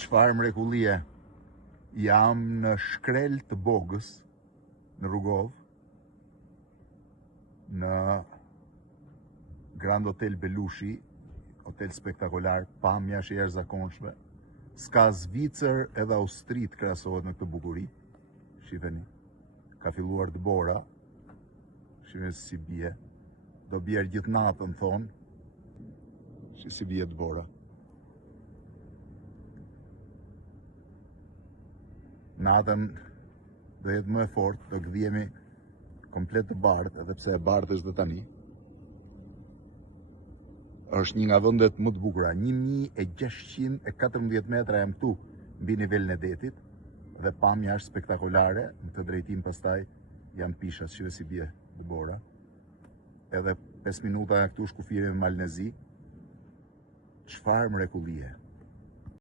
Çfarë mrekullie. Jam në shkrel të Bogës, në Rugov, në Grand Hotel Belushi, hotel spektakolar, pamja është e jashtëzakonshme. S'ka Zvicër edhe Austri të krahasohet në këtë bukuri. Shifeni, ka filluar të bora. Shifeni si bie. Do bjerë gjithë natën, thonë. Si bie të bora. Natën do jetë më e fortë, do gdhjemi komplet të bardhë, edhe pse e bardhë është dhe tani. Është një nga vendet më të bukura. 1614 metra jam këtu mbi nivelin e detit dhe pamja është spektakolare. Në këtë drejtim pastaj janë pishat, shive si bie të bora. Edhe 5 minuta këtu shkufire me Malnezi. Çfarë mrekullie.